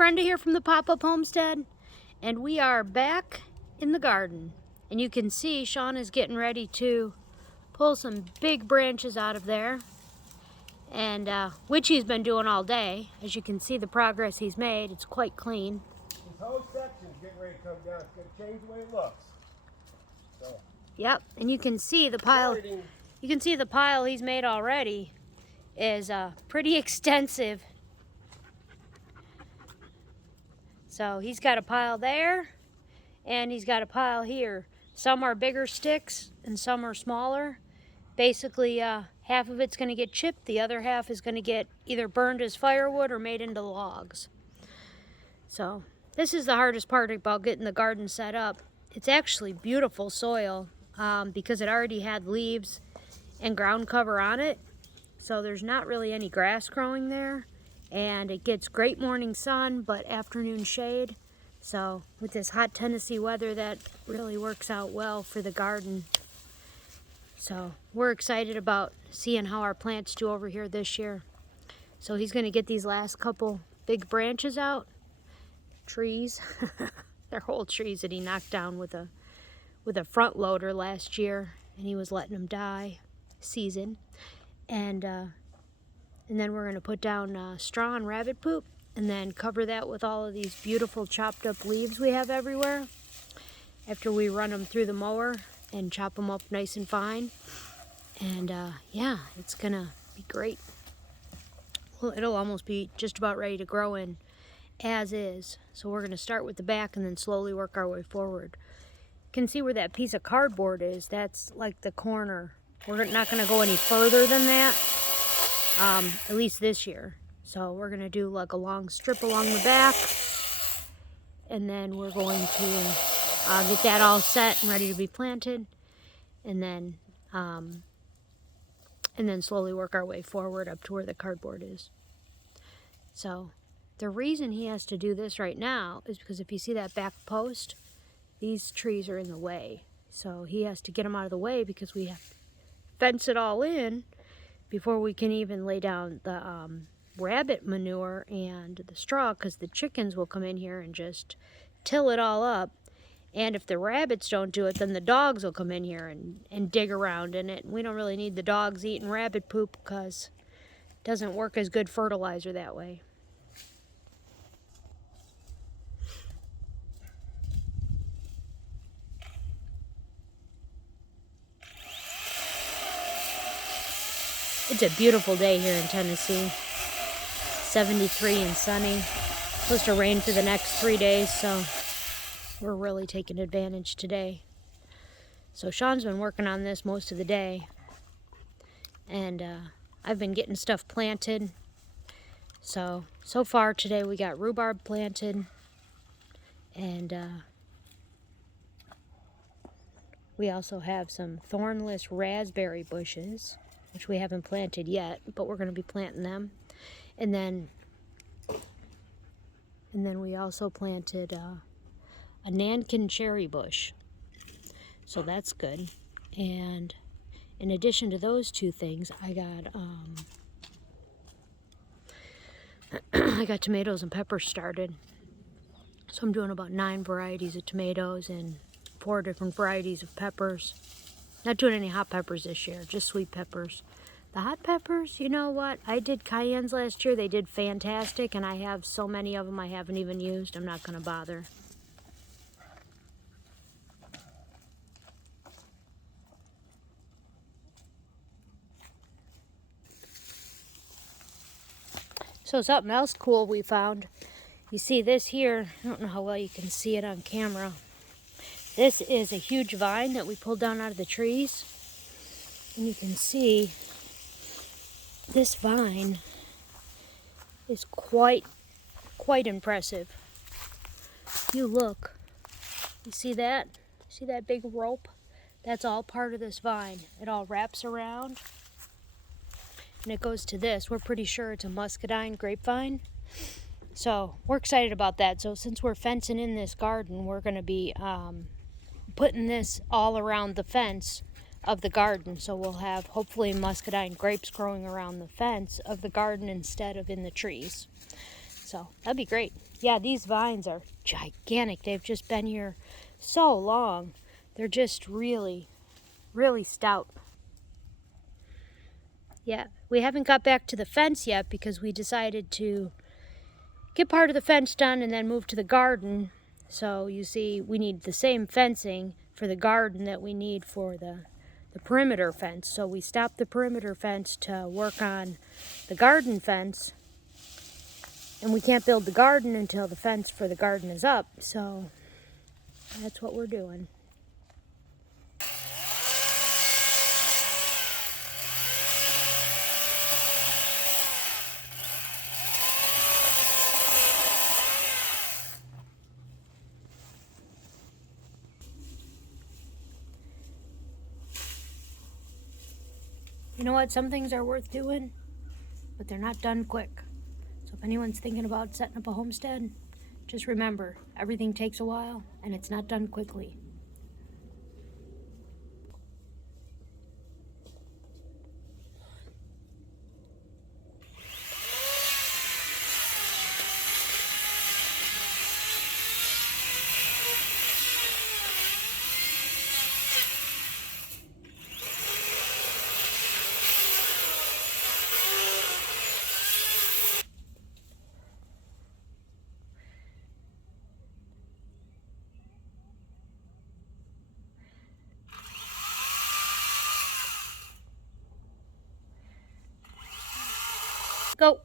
Brenda here from the Pop-Up Homestead, and we are back in the garden. And you can see Sean is getting ready to pull some big branches out of there, and which he's been doing all day. As you can see the progress he's made, it's quite clean. This whole section's getting ready to come down. It's going to change the way it looks. So. Yep, and you can see the pile. You can see the pile he's made already is pretty extensive. So he's got a pile there, and he's got a pile here. Some are bigger sticks, and some are smaller. Basically, half of it's going to get chipped. The other half is going to get either burned as firewood or made into logs. So this is the hardest part about getting the garden set up. It's actually beautiful soil because it already had leaves and ground cover on it. So there's not really any grass growing there. And it gets great morning sun, but afternoon shade. So with this hot Tennessee weather, that really works out well for the garden. So we're excited about seeing how our plants do over here this year. So he's going to get these last couple big branches out. Trees. They're whole trees that he knocked down with a front loader last year, and he was letting them die season. And then we're going to put down straw and rabbit poop, and then cover that with all of these beautiful chopped up leaves we have everywhere after we run them through the mower and chop them up nice and fine. And yeah, it's going to be great. Well, it'll almost be just about ready to grow in as is. So we're going to start with the back and then slowly work our way forward. You can see where that piece of cardboard is. That's like the corner. We're not going to go any further than that. At least this year. So we're going to do like a long strip along the back, and then we're going to get that all set and ready to be planted, and then slowly work our way forward up to where the cardboard is. So the reason he has to do this right now is because if you see that back post, these trees are in the way. So he has to get them out of the way because we have to fence it all in before we can even lay down the rabbit manure and the straw, because the chickens will come in here and just till it all up. And if the rabbits don't do it, then the dogs will come in here and dig around in it. We don't really need the dogs eating rabbit poop because it doesn't work as good fertilizer that way. It's a beautiful day here in Tennessee. 73 and sunny. Supposed to rain for the next 3 days, so we're really taking advantage today. So Sean's been working on this most of the day, and I've been getting stuff planted. So far today we got rhubarb planted, and we also have some thornless raspberry bushes, which we haven't planted yet, but we're going to be planting them. And then we also planted a Nankin cherry bush. So that's good. And in addition to those two things, I got I got tomatoes and peppers started. So I'm doing about 9 varieties of tomatoes and 4 different varieties of peppers. Not doing any hot peppers this year, just sweet peppers. The hot peppers, you know what? I did cayennes last year. They did fantastic, and I have so many of them I haven't even used. I'm not going to bother. So something else cool we found. You see this here. I don't know how well you can see it on camera. This is a huge vine that we pulled down out of the trees. And you can see this vine is quite impressive. You look. You see that? See that big rope? That's all part of this vine. It all wraps around. And it goes to this. We're pretty sure it's a muscadine grapevine. So we're excited about that. So since we're fencing in this garden, we're going to be putting this all around the fence of the garden. So we'll have hopefully muscadine grapes growing around the fence of the garden instead of in the trees. So that'd be great. Yeah, these vines are gigantic. They've just been here so long. They're just really, really stout. Yeah, we haven't got back to the fence yet because we decided to get part of the fence done and then move to the garden. So you see, we need the same fencing for the garden that we need for the perimeter fence. So we stopped the perimeter fence to work on the garden fence. And we can't build the garden until the fence for the garden is up. So that's what we're doing. You know what? Some things are worth doing, but they're not done quick. So if anyone's thinking about setting up a homestead, just remember, everything takes a while and it's not done quickly. Go.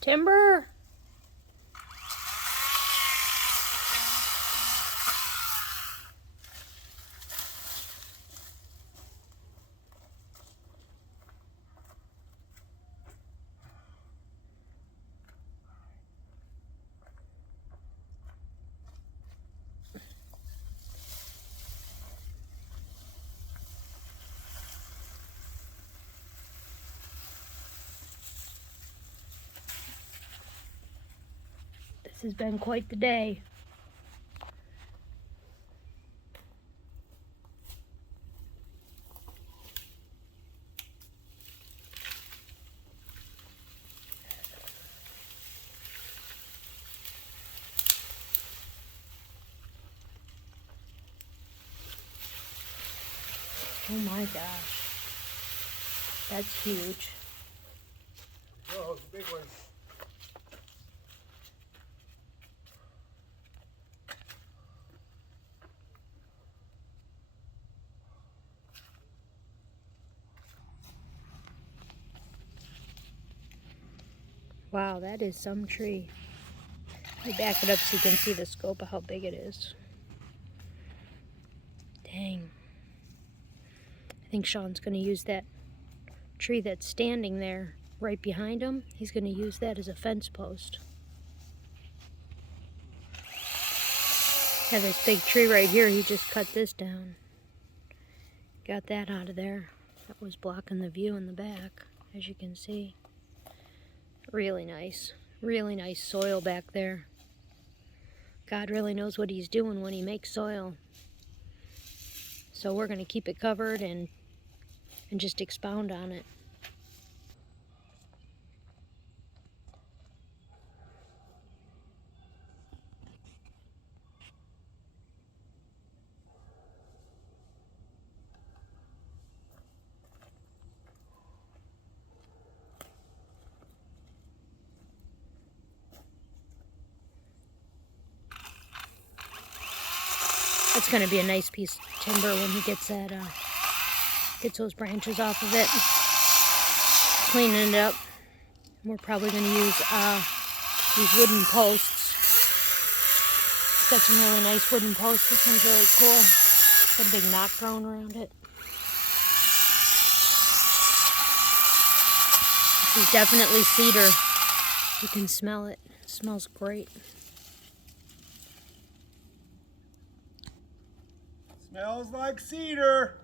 Timber. This has been quite the day. Oh my gosh. That's huge. Oh, it's a big one. Wow, that is some tree. Let me back it up so you can see the scope of how big it is. Dang. I think Sean's going to use that tree that's standing there right behind him. He's going to use that as a fence post. Have this big tree right here. He just cut this down. Got that out of there. That was blocking the view in the back, as you can see. Really nice soil back there. God really knows what he's doing when he makes soil. So we're going to keep it covered and just expound on it. That's going to be a nice piece of timber when he gets that, gets those branches off of it. Cleaning it up. We're probably going to use these wooden posts. It's got some really nice wooden posts. This one's really cool. Got a big knot growing around it. This is definitely cedar. You can smell it. It smells great. Smells like cedar.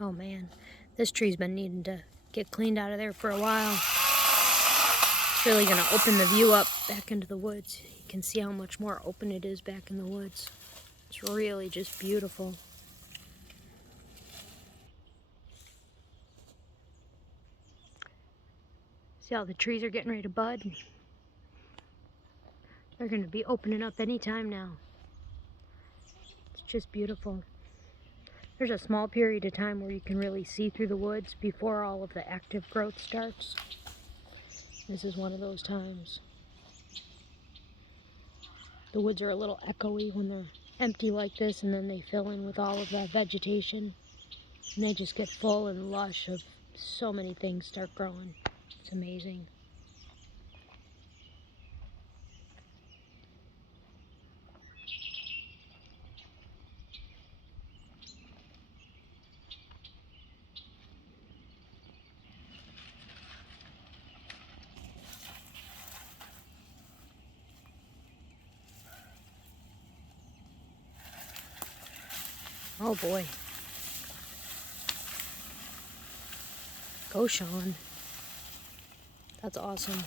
Oh man, this tree's been needing to get cleaned out of there for a while. It's really gonna open the view up back into the woods. You can see how much more open it is back in the woods. It's really just beautiful. See how the trees are getting ready to bud? They're gonna be opening up anytime now. It's just beautiful. There's a small period of time where you can really see through the woods before all of the active growth starts. This is one of those times. The woods are a little echoey when they're empty like this, and then they fill in with all of that vegetation. And they just get full and lush of so many things start growing. It's amazing. Oh boy. Go, Sean. That's awesome.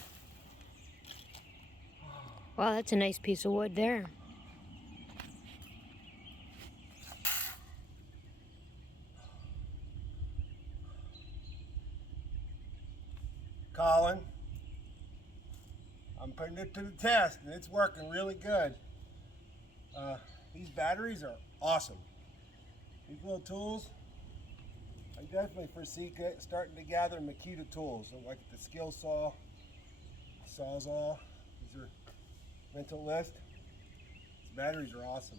Wow, that's a nice piece of wood there. Colin, I'm putting it to the test and it's working really good. These batteries are awesome. These little tools, I definitely foresee starting to gather Makita tools, like the skill saw, sawzall. These are mental list. These batteries are awesome.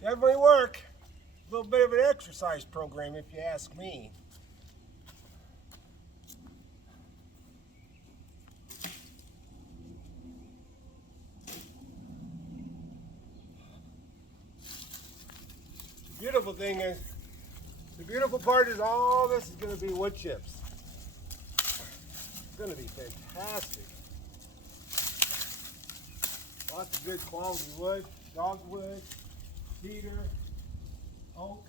Definitely work. A little bit of an exercise program, if you ask me. The beautiful thing is, the beautiful part is all this is going to be wood chips. It's going to be fantastic. Lots of good quality wood, dogwood, cedar, oak.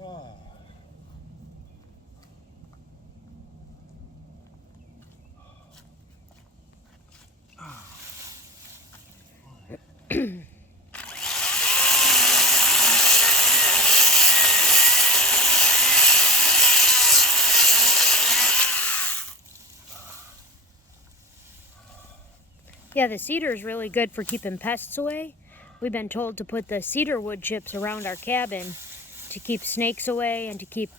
Oh. Yeah, the cedar is really good for keeping pests away. We've been told to put the cedar wood chips around our cabin to keep snakes away and to keep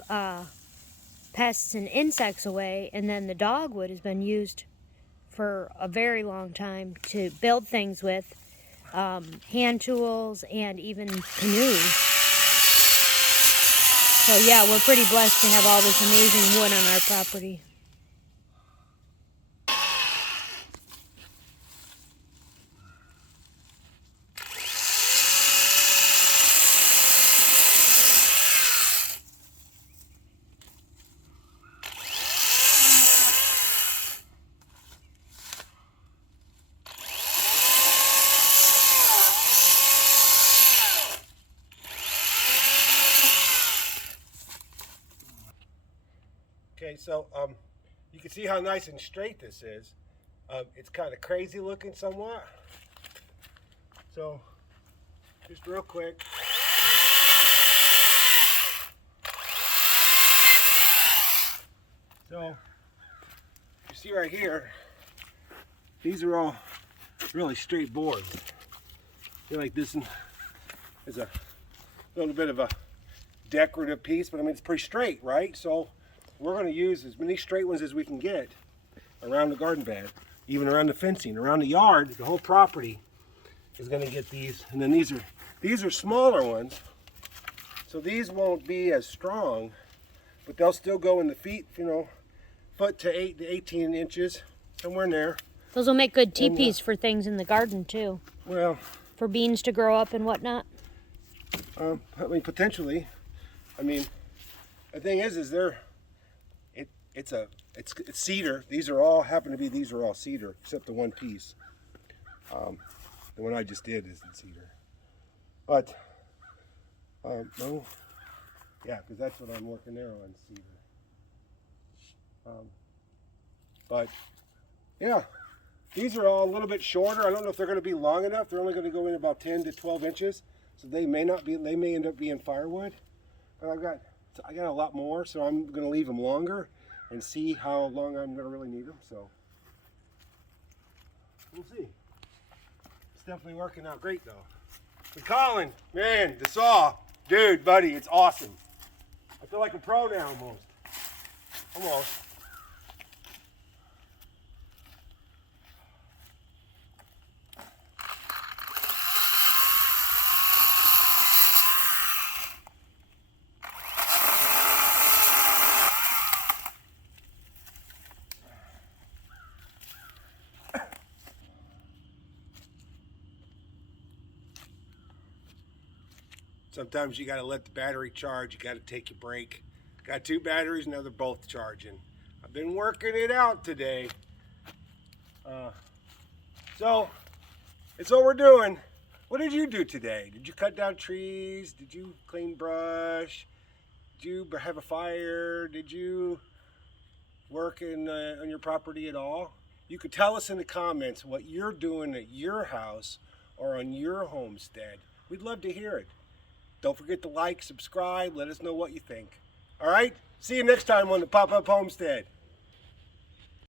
pests and insects away. And then the dogwood has been used for a very long time to build things with, hand tools and even canoes. So yeah, we're pretty blessed to have all this amazing wood on our property. Okay, so you can see how nice and straight this is. It's kind of crazy looking somewhat. So, just real quick. So, you see right here, these are all really straight boards. I feel like this is a little bit of a decorative piece, but I mean, it's pretty straight, right? So, we're going to use as many straight ones as we can get around the garden bed, even around the fencing, around the yard. The whole property is going to get these. And then these are smaller ones, so these won't be as strong, but they'll still go in the feet, you know, foot to 8 to 18 inches, somewhere in there. Those will make good teepees for things in the garden too. Well, For beans to grow up and whatnot. I mean, potentially. I mean, the thing is it's cedar. These are all cedar except the one piece. The one I just did is in cedar. But no, yeah, because that's what I'm working there on, cedar. But yeah, these are all a little bit shorter. I don't know if they're going to be long enough. They're only going to go in about 10 to 12 inches, so they may not be. They may end up being firewood. But I got a lot more, so I'm going to leave them longer and see how long I'm going to really need them. So we'll see. It's definitely working out great, though. But Colin, man, the saw, dude, buddy, it's awesome. I feel like a pro now, almost. Sometimes you got to let the battery charge. You got to take your break. Got 2 batteries, now they're both charging. I've been working it out today. So, it's what we're doing. What did you do today? Did you cut down trees? Did you clean brush? Did you have a fire? Did you work on your property at all? You could tell us in the comments what you're doing at your house or on your homestead. We'd love to hear it. Don't forget to like, subscribe, let us know what you think. All right? See you next time on the Pop Up Homestead.